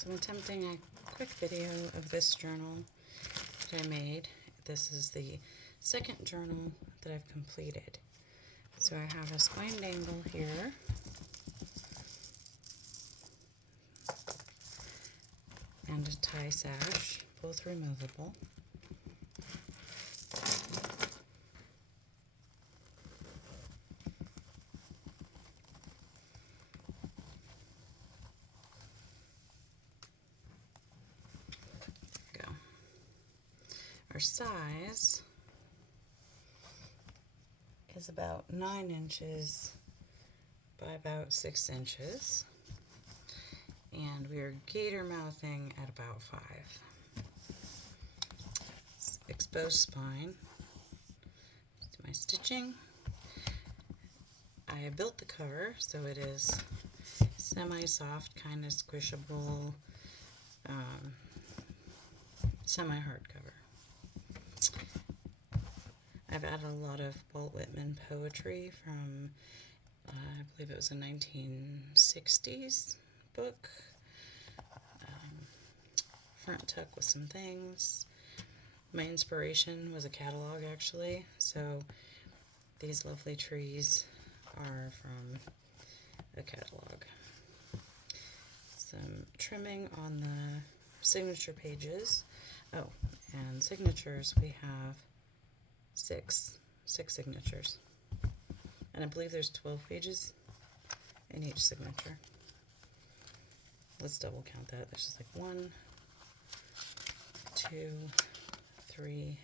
So I'm attempting a quick video of this journal that I made. This is the second journal that I've completed. So I have a spine dangle here, and a tie sash, both removable. There we go. Our size is about 9 inches by about 6 inches. And we are gator mouthing at about 5. Exposed spine. Do my stitching. I built the cover so it is semi-soft, kind of squishable, semi-hard cover. I've added a lot of Walt Whitman poetry from, I believe it was a 1960s book. Front tuck with some things. My inspiration was a catalog, actually, so these lovely trees are from a catalog. Some trimming on the signature pages. Oh, and signatures, we have six signatures. And I believe there's 12 pages in each signature. Let's double count that. There's just like 1, 2, 3,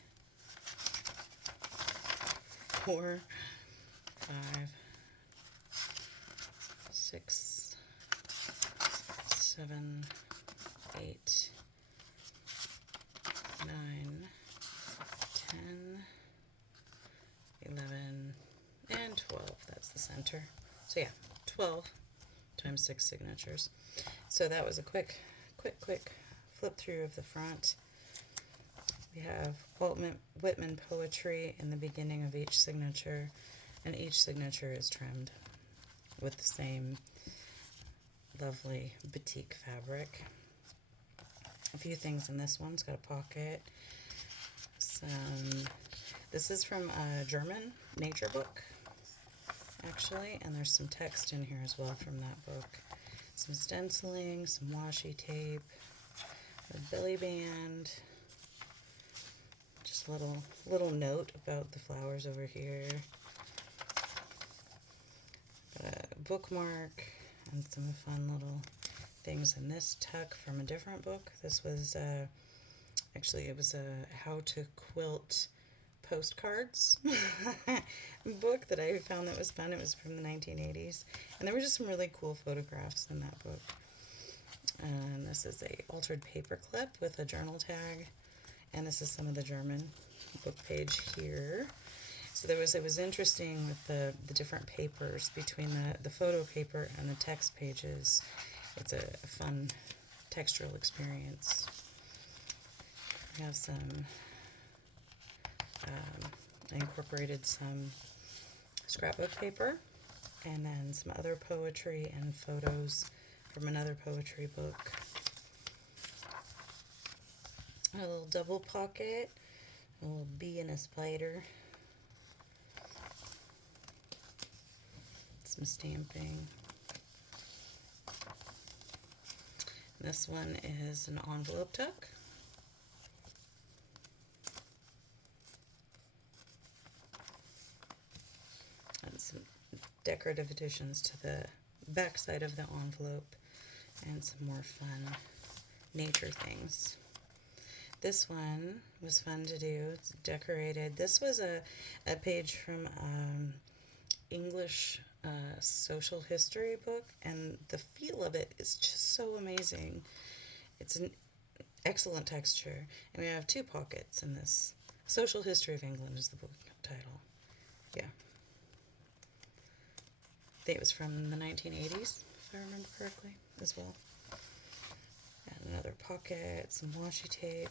4, 5, 6, 7, 8, 9, 10, 11, and 12. That's the center. So yeah, 12 times 6 signatures. So that was a quick flip through of the front. We have Walt Whitman poetry in the beginning of each signature, and each signature is trimmed with the same lovely batik fabric. A few things in this one. It's got a pocket. This is from a German nature book, actually, and there's some text in here as well from that book. Some stenciling, some washi tape, a belly band, just a little note about the flowers over here, got a bookmark, and some fun little things in this tuck from a different book. This was actually, it was a how to quilt postcards book that I found that was fun. It was from the 1980s, and there were just some really cool photographs in that book. And this is a altered paper clip with a journal tag, and this is some of the German book page here. So it was interesting with the different papers between the photo paper and the text pages. It's a fun textural experience. We have some I incorporated some scrapbook paper, and then some other poetry and photos from another poetry book. A little double pocket, a little bee and a spider. Some stamping. This one is an envelope tuck. And some decorative additions to the back side of the envelope, and some more fun nature things. This one was fun to do. It's decorated. This was a page from English social history book, and the feel of it is just so amazing. It's an excellent texture, and we have 2 pockets in this. Social History of England is the book title. Yeah. I think it was from the 1980s, if I remember correctly, as well. And another pocket, some washi tape.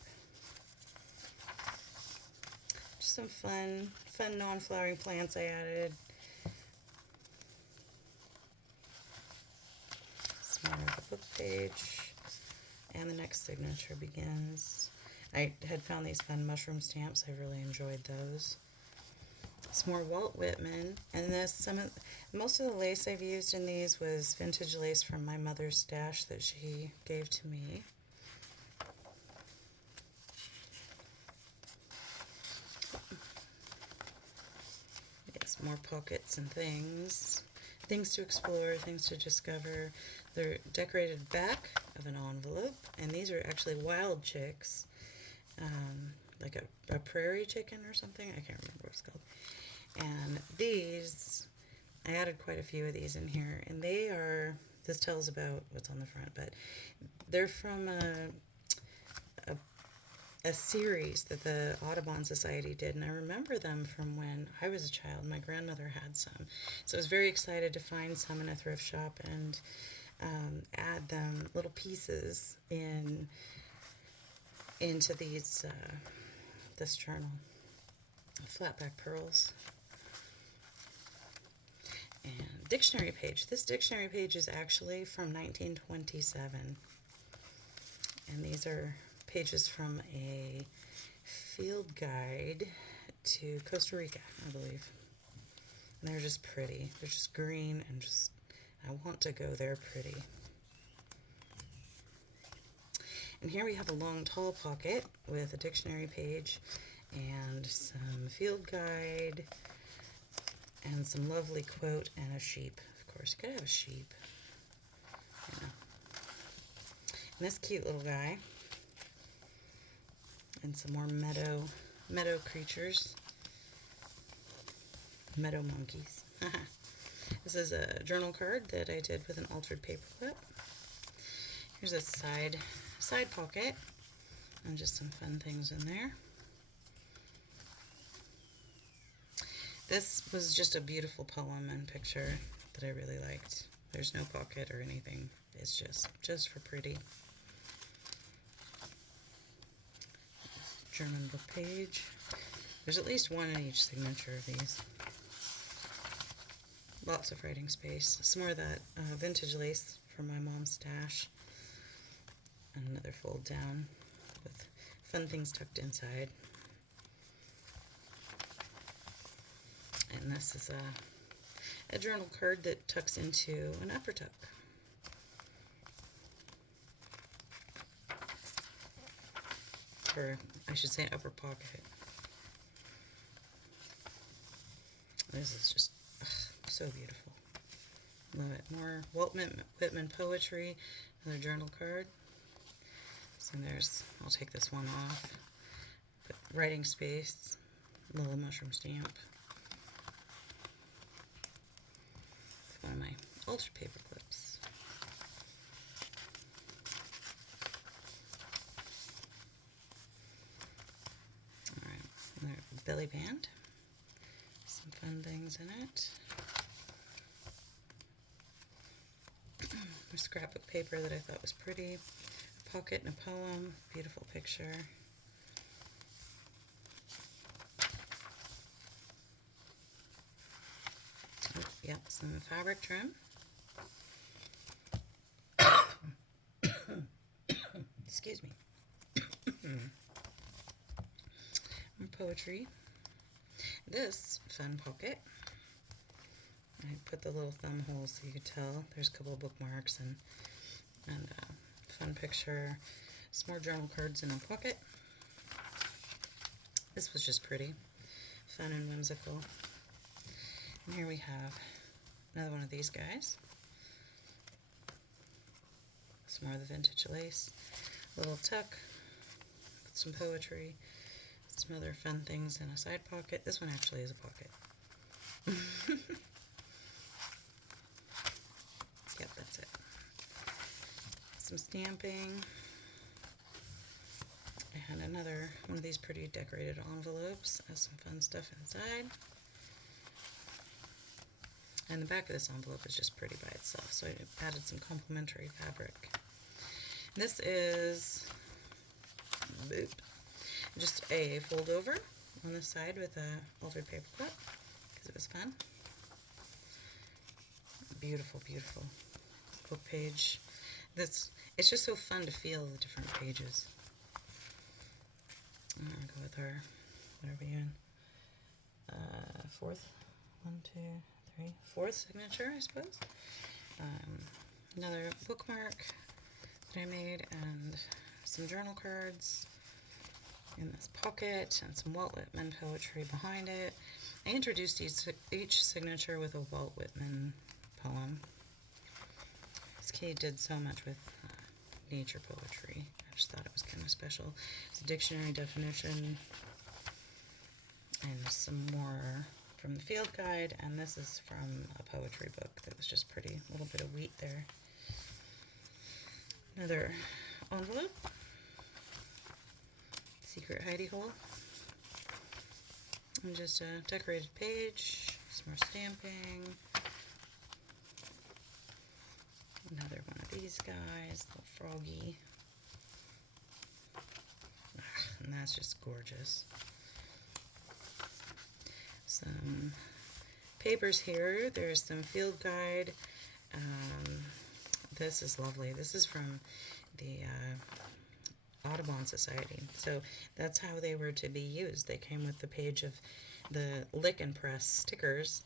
Just some fun non-flowering plants I added. Some more of the book page. And the next signature begins. I had found these fun mushroom stamps. I really enjoyed those. Some more Walt Whitman, and most of the lace I've used in these was vintage lace from my mother's stash that she gave to me. Yes, more pockets and things to explore, things to discover. They're decorated back of an envelope, and these are actually wild chicks, like a prairie chicken or something. I can't remember what it's called. And these, I added quite a few of these in here, and this tells about what's on the front, but they're from a series that the Audubon Society did, and I remember them from when I was a child. My grandmother had some, so I was very excited to find some in a thrift shop and add them, little pieces, into this journal. Flatback pearls. And dictionary page. This dictionary page is actually from 1927. And these are pages from a field guide to Costa Rica, I believe. And they're just pretty. They're just green and I want to go there pretty. And here we have a long, tall pocket with a dictionary page and some field guide and some lovely quote and a sheep. Of course, you gotta have a sheep. Yeah. And this cute little guy. And some more meadow creatures. Meadow monkeys. This is a journal card that I did with an altered paper clip. Here's a side pocket and just some fun things in there. This was just a beautiful poem and picture that I really liked. There's no pocket or anything. It's just for pretty. German book page. There's at least one in each signature of these. Lots of writing space. Some more of that vintage lace from my mom's stash. And another fold down with fun things tucked inside. And this is a journal card that tucks into an upper tuck. Or I should say an upper pocket. This is just so beautiful. Love it. More Walt Whitman poetry, another journal card. So I'll take this one off. But writing space, little mushroom stamp. One of my altered paper clips. Alright, another belly band. Some fun things in it. A scrapbook paper that I thought was pretty. A pocket and a poem. Beautiful picture. Yep, some fabric trim. Excuse me. More poetry. This fun pocket. I put the little thumb hole so you could tell. There's a couple of bookmarks and fun picture. Some more journal cards in a pocket. This was just pretty. Fun and whimsical. And here we have another one of these guys. Some more of the vintage lace. Little tuck. Some poetry. Some other fun things in a side pocket. This one actually is a pocket. Yep, that's it. Some stamping. And another one of these pretty decorated envelopes. Has some fun stuff inside. And the back of this envelope is just pretty by itself, so I added some complementary fabric. This is just a fold over on the side with a altered paper clip because it was fun. Beautiful, beautiful book page. this, it's just so fun to feel the different pages. I'm gonna go with our, what are we in? Fourth, one, two, three, fourth signature, I suppose. Another bookmark that I made, and some journal cards in this pocket, and some Walt Whitman poetry behind it. I introduced each signature with a Walt Whitman poem. This kid did so much with nature poetry. I just thought it was kind of special. It's a dictionary definition and some more from the field guide, and this is from a poetry book that was just pretty. A little bit of wheat there. Another envelope. Secret hidey hole. And just a decorated page. Some more stamping. Another one of these guys, little froggy. And that's just gorgeous. Some papers here. There's some field guide. This is lovely. This is from the Audubon Society. So that's how they were to be used. They came with the page of the lick and press stickers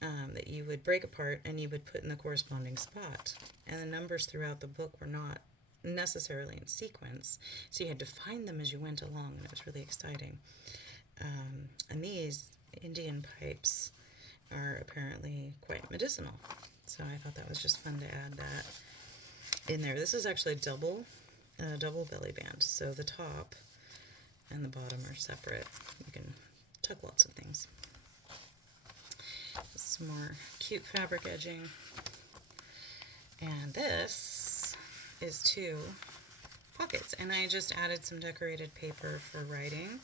that you would break apart and you would put in the corresponding spot. And the numbers throughout the book were not necessarily in sequence, so you had to find them as you went along, and it was really exciting. And these Indian pipes are apparently quite medicinal, so I thought that was just fun to add that in there. This is actually double belly band, so the top and the bottom are separate. You can tuck lots of things. Some more cute fabric edging. And this is 2 pockets, and I just added some decorated paper for writing.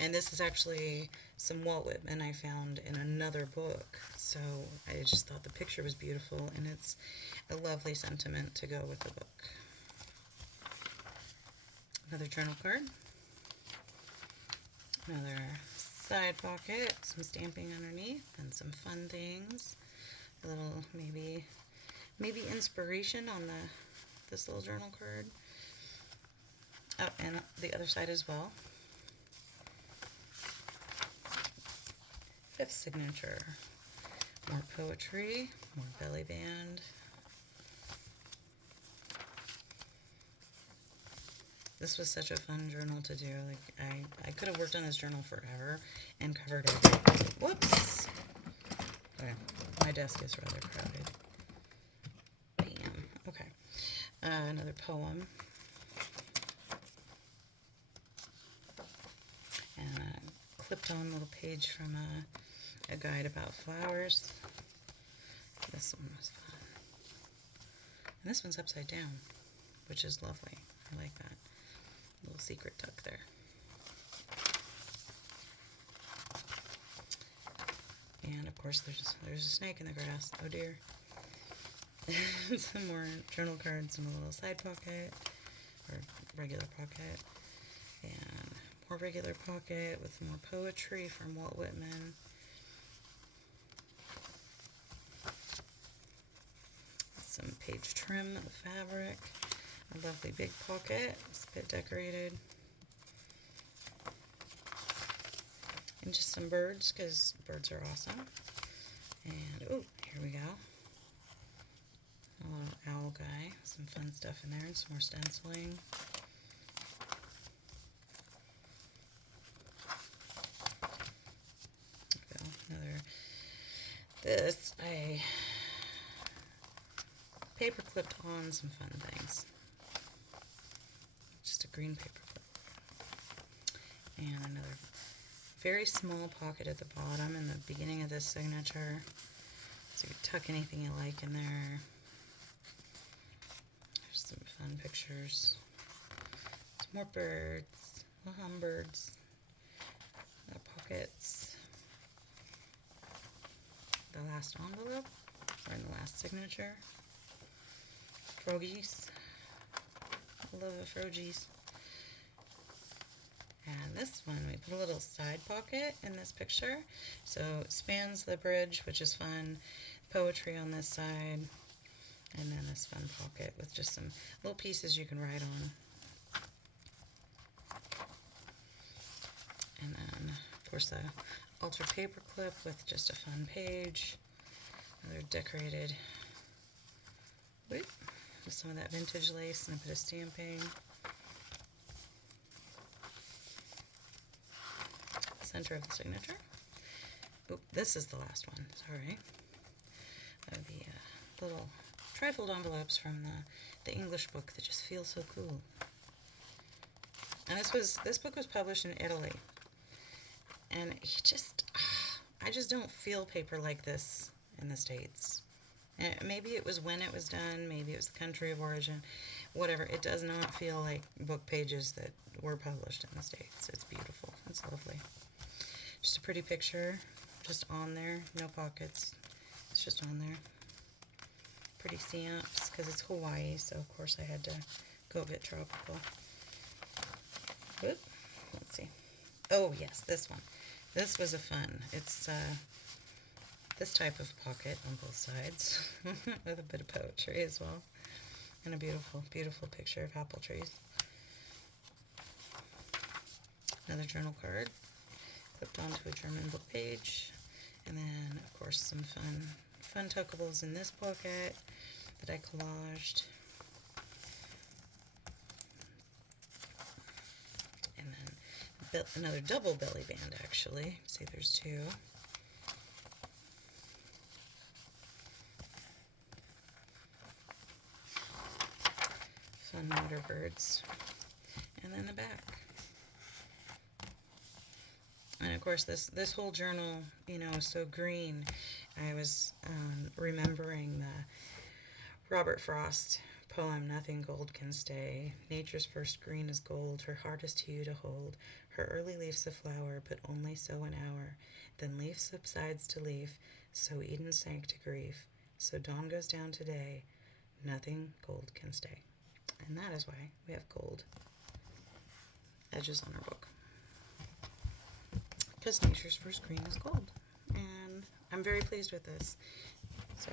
And this is actually some Walt Whitman I found in another book, so I just thought the picture was beautiful, and it's a lovely sentiment to go with the book. Another journal card. Another side pocket, some stamping underneath, and some fun things. A little maybe inspiration on this little journal card. Oh, and the other side as well. 5th signature. More poetry, more belly band. This was such a fun journal to do. Like I could have worked on this journal forever and covered everything. Whoops. Okay. My desk is rather crowded. Bam. Okay. Another poem. And a clipped on little page from a guide about flowers. This one was fun. And this one's upside down, which is lovely. I like that. Little secret tuck there. And of course there's a snake in the grass. Oh dear. Some more journal cards in a little side pocket, or regular pocket, and more regular pocket with more poetry from Walt Whitman. Some page trim of fabric, a lovely big pocket, it's a bit decorated, and just some birds, because birds are awesome. And oh, here we go. A little owl guy, some fun stuff in there, and some more stenciling. There we go. Another. This I paper clipped on some fun things. Just a green paper clip. And another very small pocket at the bottom in the beginning of this signature. So you can tuck anything you like in there. There's some fun pictures. Some more birds, little hummingbirds, pockets. The last envelope, or in the last signature. Frogies. I love the frogies. And this one, we put a little side pocket in this picture. So it spans the bridge, which is fun. Poetry on this side. And then this fun pocket with just some little pieces you can write on. And then, of course, the ultra paper clip with just a fun page. Another decorated with some of that vintage lace and a bit of stamping. Center of the signature. Oh, this is the last one. Sorry. The little trifold envelopes from the English book that just feel so cool. And this book was published in Italy. And I just don't feel paper like this in the States. And maybe it was when it was done, maybe it was the country of origin, whatever. It does not feel like book pages that were published in the States. It's beautiful. It's lovely. Just a pretty picture, just on there, no pockets. It's just on there. Pretty stamps, because it's Hawaii, so of course I had to go a bit tropical. Whoop. Let's see. Oh, yes, this one. This was a fun. It's this type of pocket on both sides with a bit of poetry as well. And a beautiful, beautiful picture of apple trees. Another journal card clipped onto a German book page. And then, of course, some fun tuckables in this pocket that I collaged. And then another double belly band, actually. See, there's two. Fun water birds. And then the back. And of course, this whole journal, is so green. I was remembering the Robert Frost poem, "Nothing gold can stay. Nature's first green is gold, her hardest hue to hold. Her early leaf's a flower, but only so an hour. Then leaf subsides to leaf, so Eden sank to grief. So dawn goes down today. Nothing gold can stay." And that is why we have gold edges on our book. Because nature's first green is gold. And I'm very pleased with this. So